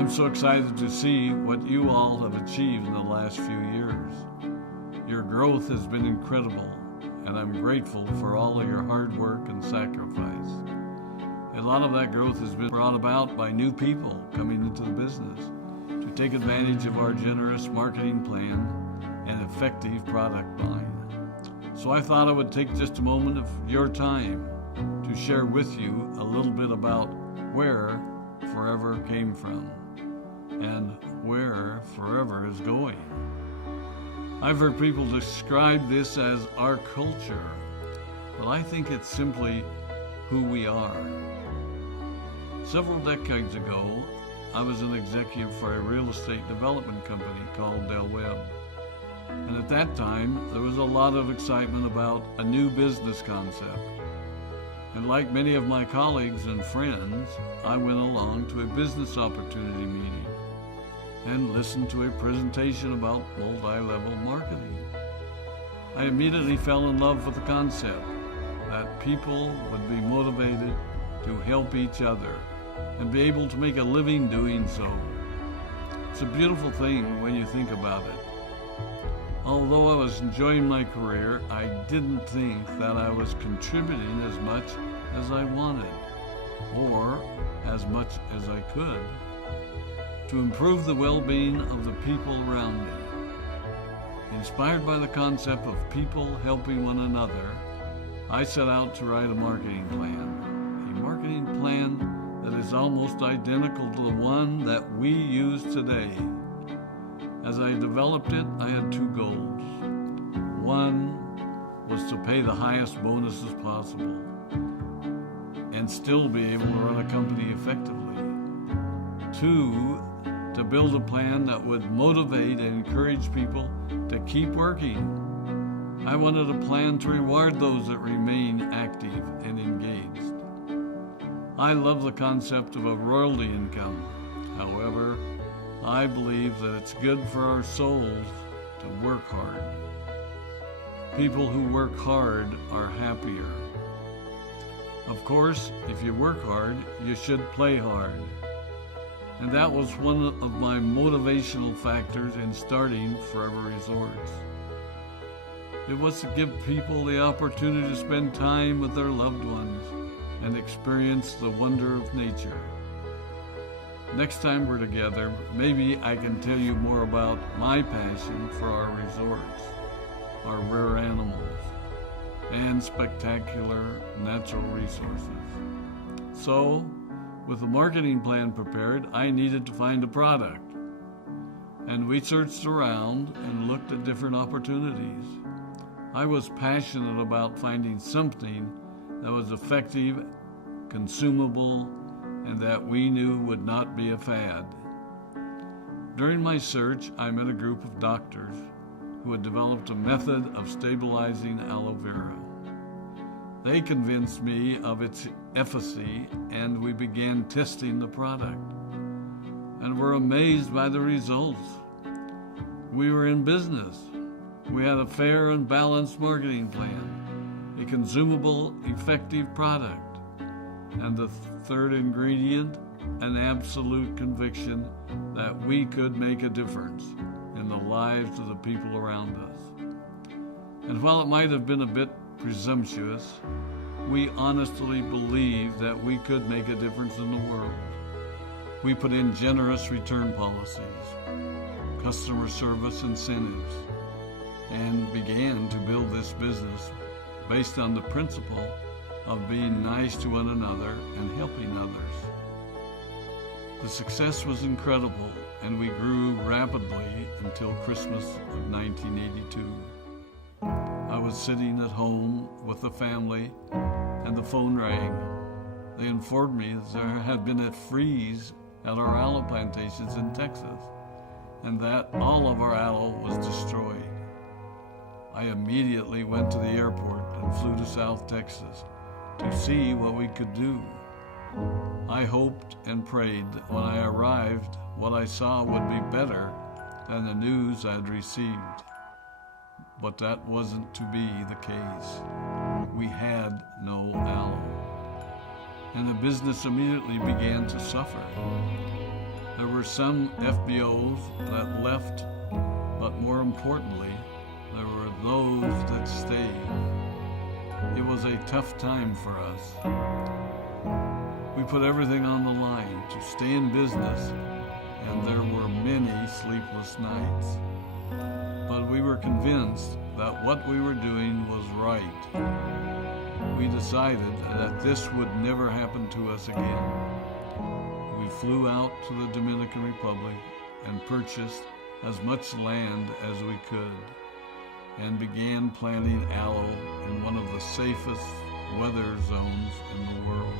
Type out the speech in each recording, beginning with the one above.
I'm so excited to see what you all have achieved in the last few years. Your growth has been incredible, and I'm grateful for all of your hard work and sacrifice. A lot of that growth has been brought about by new people coming into the business to take advantage of our generous marketing plan and effective product line. So I thought I would take just a moment of your time to share with you a little bit about where Forever came from and where Forever is going. I've heard people describe this as our culture, but I think it's simply who we are. Several decades ago, I was an executive for a real estate development company called Del Webb. And at that time, there was a lot of excitement about a new business concept. And like many of my colleagues and friends, I went along to a business opportunity meeting and listened to a presentation about multi-level marketing. I immediately fell in love with the concept that people would be motivated to help each other and be able to make a living doing so. It's a beautiful thing when you think about it. Although I was enjoying my career, I didn't think that I was contributing as much as I wanted, or as much as I could, to improve the well-being of the people around me. Inspired by the concept of people helping one another, I set out to write a marketing plan that is almost identical to the one that we use today. As I developed it, I had two goals. One was to pay the highest bonuses possible and still be able to run a company effectively. Two, to build a plan that would motivate and encourage people to keep working. I wanted a plan to reward those that remain active and engaged. I love the concept of a royalty income. However, I believe that it's good for our souls to work hard. People who work hard are happier. Of course, if you work hard, you should play hard. And that was one of my motivational factors in starting Forever Resorts. It was to give people the opportunity to spend time with their loved ones and experience the wonder of nature. Next time we're together, maybe I can tell you more about my passion for our resorts, our rare animals, and spectacular natural resources. So, with the marketing plan prepared, I needed to find a product. And we searched around and looked at different opportunities. I was passionate about finding something that was effective, consumable, and that we knew would not be a fad. During my search, I met a group of doctors who had developed a method of stabilizing aloe vera. They convinced me of its efficacy, and we began testing the product, and were amazed by the results. We were in business. We had a fair and balanced marketing plan, a consumable, effective product, and the third ingredient, an absolute conviction that we could make a difference in the lives of the people around us. And while it might have been a bit presumptuous, we honestly believed that we could make a difference in the world. We put in generous return policies, customer service incentives, and began to build this business based on the principle of being nice to one another and helping others. The success was incredible, and we grew rapidly until Christmas of 1982. I was sitting at home with the family, and the phone rang. They informed me that there had been a freeze at our aloe plantations in Texas, and that all of our aloe was destroyed. I immediately went to the airport and flew to South Texas to see what we could do. I hoped and prayed that when I arrived, what I saw would be better than the news I'd received. But that wasn't to be the case. We had no aloe, and the business immediately began to suffer. There were some FBOs that left, but more importantly, there were those that stayed. It was a tough time for us. We put everything on the line to stay in business, and there were many sleepless nights. But we were convinced that what we were doing was right. We decided that this would never happen to us again. We flew out to the Dominican Republic and purchased as much land as we could and began planting aloe in one of the safest weather zones in the world.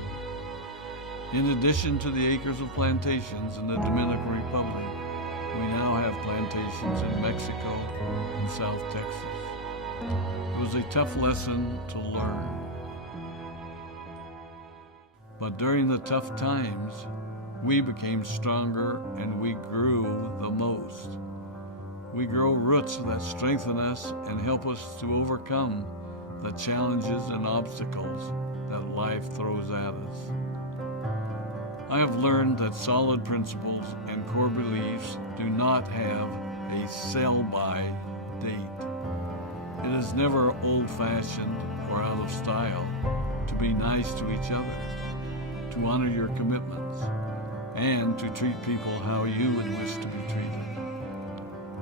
In addition to the acres of plantations in the Dominican Republic, we now have plantations in Mexico and South Texas. It was a tough lesson to learn. But during the tough times, we became stronger and we grew the most. We grow roots that strengthen us and help us to overcome the challenges and obstacles that life throws at us. I have learned that solid principles and core beliefs do not have a sell-by date. It is never old-fashioned or out of style to be nice to each other, to honor your commitments, and to treat people how you would wish to be treated.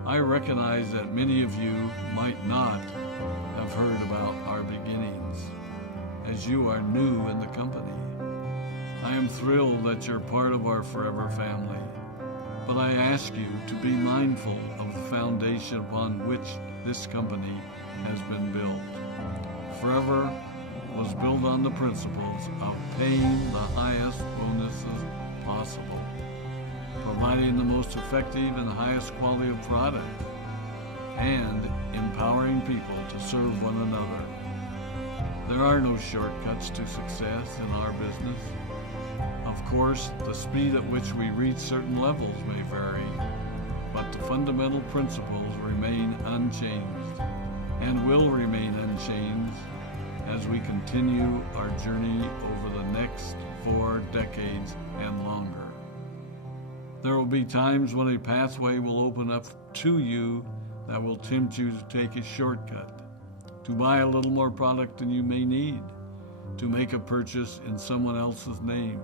I recognize that many of you might not have heard about our beginnings, as you are new in the company. I am thrilled that you're part of our forever family, but I ask you to be mindful of the foundation upon which this company has been built. Forever was built on the principles of paying the highest bonuses possible, providing the most effective and highest quality of product, and empowering people to serve one another. There are no shortcuts to success in our business. Of course, the speed at which we reach certain levels may vary, but the fundamental principles remain unchanged and will remain unchanged as we continue our journey over the next 4 decades and longer. There will be times when a pathway will open up to you that will tempt you to take a shortcut, to buy a little more product than you may need, to make a purchase in someone else's name,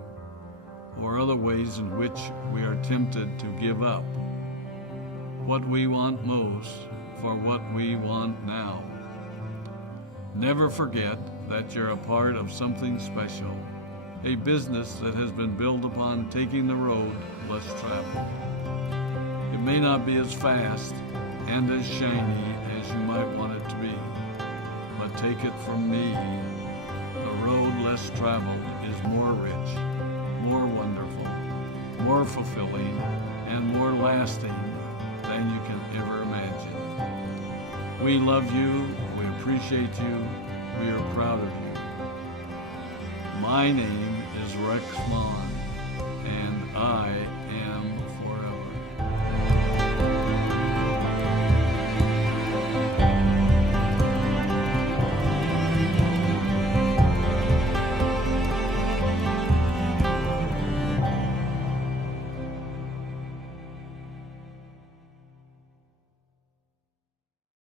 or other ways in which we are tempted to give up what we want most for what we want now. Never forget that you're a part of something special, a business that has been built upon taking the road less traveled. It may not be as fast and as shiny as you might want it to be, but take it from me, the road less traveled is more rich, more wonderful, more fulfilling, and more lasting than you can ever imagine. We love you, we appreciate you, we are proud of you. My name is Rex Mon, and I